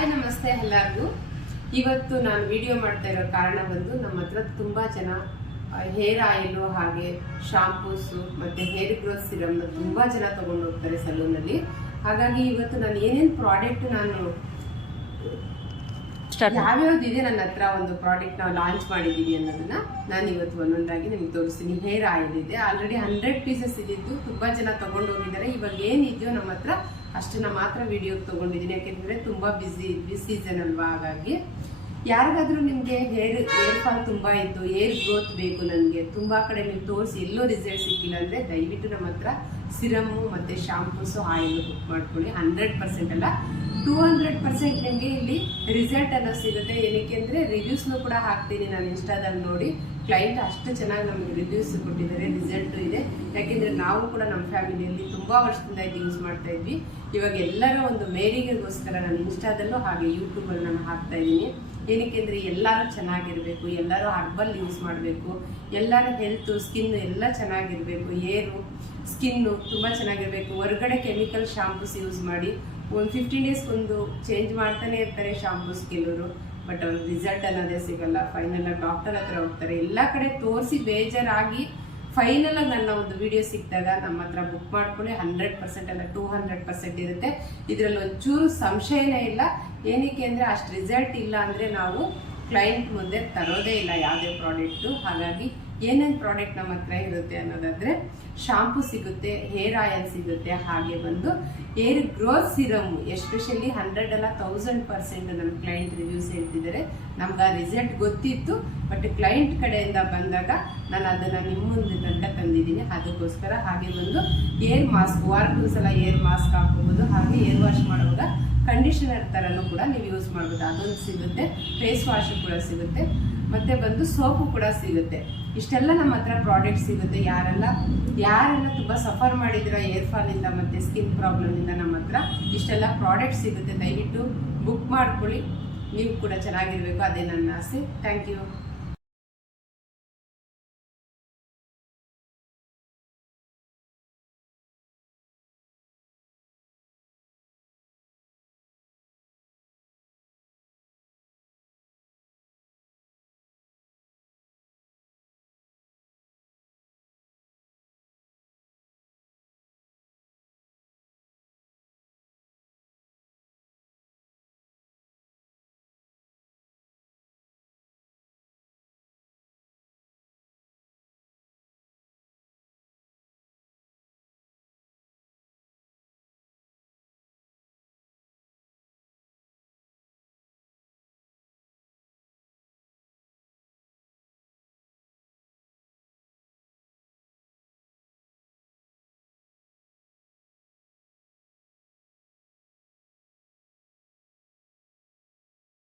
Hi ನಮಸ್ತೆ ಎಲ್ಲರಿಗೂ. ಇವತ್ತು ನಾನು ವಿಡಿಯೋ ಮಾಡ್ತಾ ಇರೋ ಕಾರಣ ಬಂದು ನಮ್ಮ ಹತ್ರ ತುಂಬಾ ಜನ ಹೇರ್ ಆಯಿಲ್ ಹಾಗೆ ಶಾಂಪೂಸು ಮತ್ತೆ ಹೇರ್ ಗ್ರೋತ್ ಸಿರಮ್ನ ತುಂಬಾ ಜನ ತಗೊಂಡು ಹೋಗ್ತಾರೆ ಸಲೂನಲ್ಲಿ. ಹಾಗಾಗಿ ಇವತ್ತು ನಾನು ಏನೇನು ಪ್ರಾಡಕ್ಟ್ ನಾನು ಯಾವ್ಯಾವ್ದಿದೆ ನನ್ನ ಹತ್ರ ಒಂದು ಪ್ರಾಡಕ್ಟ್ ನಾವು ಲಾಂಚ್ ಮಾಡಿದ್ದೀವಿ ಅನ್ನೋದನ್ನ ನಾನು ಇವತ್ತು ಒಂದೊಂದಾಗಿ ನಿಮ್ಗೆ ತೋರಿಸ್ತೀನಿ. ಹೇರ್ ಆಯಿಲ್ ಇದೆ, ಆಲ್ರೆಡಿ 100 ಪೀಸಸ್ ಇದ್ದಿದ್ದು ತುಂಬಾ ಜನ ತಗೊಂಡು ಹೋಗಿದ್ದಾರೆ. ಇವಾಗ ಏನಿದೆಯೋ ನಮ್ಮ ಹತ್ರ ಅಷ್ಟನ್ನ ಮಾತ್ರ ವಿಡಿಯೋ ತಗೊಂಡಿದ್ದೀನಿ, ಯಾಕೆಂದ್ರೆ ತುಂಬಾ ಬಿಸಿ ಸೀಸನ್ ಅಲ್ವಾ. ಹಾಗಾಗಿ ಯಾರಿಗಾದ್ರೂ ನಿಮ್ಗೆ ಹೇರ್ ಫಾಲ್ ತುಂಬಾ ಇದ್ದು ಹೇರ್ ಗ್ರೋತ್ ಬೇಕು, ನನಗೆ ತುಂಬಾ ಕಡೆ ನೀವು ತೋರಿಸಿ ಎಲ್ಲೋ ರಿಸಲ್ಟ್ ಸಿಕ್ಕಿಲ್ಲ ಅಂದ್ರೆ ದಯವಿಟ್ಟು ನಮ್ಮ ಹತ್ರ ಸಿರಮ್ಮು ಮತ್ತೆ ಶಾಂಪೂಸು ಆಯಿಲ್ ಬುಕ್ ಮಾಡ್ಕೊಳ್ಳಿ. 100% ಅಲ್ಲ 200% ನಿಮಗೆ ಇಲ್ಲಿ ರಿಸಲ್ಟ್ ಅನ್ನೋ ಸಿಗುತ್ತೆ. ಏನಕ್ಕೆ ಅಂದ್ರೆ ರಿವ್ಯೂಸ್ನು ಕೂಡ ಹಾಕ್ತೀನಿ ನಾನು ಇನ್ಸ್ಟಾದಲ್ಲಿ ನೋಡಿ. ಕ್ಲೈಂಟ್ ಅಷ್ಟು ಚೆನ್ನಾಗಿ ನಮಗೆ ರಿವ್ಯೂಸ್ ಕೊಟ್ಟಿದ್ದಾರೆ, ರಿಸಲ್ಟ್ ಇದೆ. ಯಾಕೆಂದ್ರೆ ನಾವು ಕೂಡ ನಮ್ಮ ಫ್ಯಾಮಿಲಿಯಲ್ಲಿ ತುಂಬಾ ವರ್ಷದಿಂದ ಇದು ಯೂಸ್ ಮಾಡ್ತಾ ಇದ್ವಿ. ಇವಾಗ ಎಲ್ಲರ ಒಂದು ಮೇರಿಗೆಗೋಸ್ಕರ ನಾನು ಇನ್ಸ್ಟಾದಲ್ಲೂ ಹಾಗೆ ಯೂಟ್ಯೂಬಲ್ಲಿ ನಾನು ಹಾಕ್ತಾ ಇದ್ದೀನಿ. ಏನಕ್ಕೆ ಅಂದ್ರೆ ಎಲ್ಲರೂ ಚೆನ್ನಾಗಿರ್ಬೇಕು, ಎಲ್ಲರೂ ಹರ್ಬಲ್ ಯೂಸ್ ಮಾಡಬೇಕು, ಎಲ್ಲರ ಹೆಲ್ತ್ ಸ್ಕಿನ್ ಎಲ್ಲ ಚೆನ್ನಾಗಿರ್ಬೇಕು, ಏರು ಸ್ಕಿನ್ನು ತುಂಬ ಚೆನ್ನಾಗಿರ್ಬೇಕು. ಹೊರಗಡೆ ಕೆಮಿಕಲ್ ಶಾಂಪೂಸ್ ಯೂಸ್ ಮಾಡಿ ಒಂದು 15 ಡೇಸ್ ಒಂದು ಚೇಂಜ್ ಮಾಡ್ತಾನೆ ಇರ್ತಾರೆ ಶಾಂಪೂಸ್ ಕೆಲವರು, ಬಟ್ ಅವ್ರಿಗೆ ರಿಸಲ್ಟ್ ಅನ್ನೋದೇ ಸಿಗಲ್ಲ. ಫೈನಲ್ ಆಗಿ ಡಾಕ್ಟರ್ ಹತ್ರ ಹೋಗ್ತಾರೆ, ಎಲ್ಲ ಕಡೆ ತೋರಿಸಿ ಬೇಜಾರಾಗಿ ಫೈನಲ್ ಆಗಿ ನನ್ನ ಒಂದು ವಿಡಿಯೋ ಸಿಕ್ಕಿದಾಗ ನಮ್ಮ ಹತ್ರ ಬುಕ್ ಮಾಡ್ಕೊಳ್ಳಿ. 100% ಅಲ್ಲ 200% ಇರುತ್ತೆ. ಇದರಲ್ಲಿ ಒಂಚೂರು ಸಂಶಯನೇ ಇಲ್ಲ. ಏನಕ್ಕೆ ಅಂದರೆ ಅಷ್ಟು ರಿಸಲ್ಟ್ ಇಲ್ಲ ಅಂದರೆ ನಾವು ಕ್ಲೈಂಟ್ ಮುಂದೆ ತರೋದೇ ಇಲ್ಲ ಯಾವುದೇ ಪ್ರಾಡಕ್ಟು. ಹಾಗಾಗಿ ಏನೇನು ಪ್ರಾಡಕ್ಟ್ ನಮ್ಮ ಹತ್ರ ಇರುತ್ತೆ ಅನ್ನೋದಾದರೆ ಶಾಂಪೂ ಸಿಗುತ್ತೆ, ಹೇರ್ ಆಯಿಲ್ ಸಿಗುತ್ತೆ, ಹಾಗೆ ಬಂದು ಹೇರ್ ಗ್ರೋತ್ ಸಿರಮ್ ಎಸ್ಪೆಷಲಿ 100 ಅಲ್ಲ 1000% ನನ್ನ ಕ್ಲೈಂಟ್ ರಿವ್ಯೂಸ್ ಹೇಳ್ತಿದ್ದಾರೆ. ನಮ್ಗೆ ಆ ರಿಸಲ್ಟ್ ಗೊತ್ತಿತ್ತು, ಬಟ್ ಕ್ಲೈಂಟ್ ಕಡೆಯಿಂದ ಬಂದಾಗ ನಾನು ಅದನ್ನು ನಿಮ್ಮ ಮುಂದೆ ತಂದಿದ್ದೀನಿ. ಅದಕ್ಕೋಸ್ಕರ ಹಾಗೆ ಬಂದು ಏರ್ ಮಾಸ್ಕ್ ವಾರಕ್ಕೊಂದ್ಸಲ ಏರ್ ಮಾಸ್ಕ್ ಹಾಕೋಬೋದು, ಹಾಗೆ ಏರ್ ವಾಶ್ ಮಾಡುವಾಗ ಕಂಡೀಷನರ್ ಥರನೂ ಕೂಡ ನೀವು ಯೂಸ್ ಮಾಡ್ಬೋದು, ಅದೊಂದು ಸಿಗುತ್ತೆ. ಫೇಸ್ ವಾಶು ಕೂಡ ಸಿಗುತ್ತೆ, ಮತ್ತೆ ಬಂದು ಸೋಪು ಕೂಡ ಸಿಗುತ್ತೆ. ಇಷ್ಟೆಲ್ಲ ನಮ್ಮ ಹತ್ರ ಪ್ರಾಡಕ್ಟ್ ಸಿಗುತ್ತೆ. ಯಾರೆಲ್ಲ ತುಂಬ ಸಫರ್ ಮಾಡಿದಿರೋ ಏರ್ ಫಾಲಿಂದ ಮತ್ತು ಸ್ಕಿನ್ ಪ್ರಾಬ್ಲಮಿಂದ ನಮ್ಮ ಹತ್ರ ಇಷ್ಟೆಲ್ಲ ಪ್ರಾಡಕ್ಟ್ ಸಿಗುತ್ತೆ. ದಯವಿಟ್ಟು ಬುಕ್ ಮಾಡ್ಕೊಳ್ಳಿ, ನೀವು ಕೂಡ ಚೆನ್ನಾಗಿರಬೇಕು, ಅದೇ ನನ್ನ ಆಸೆ. Thank you.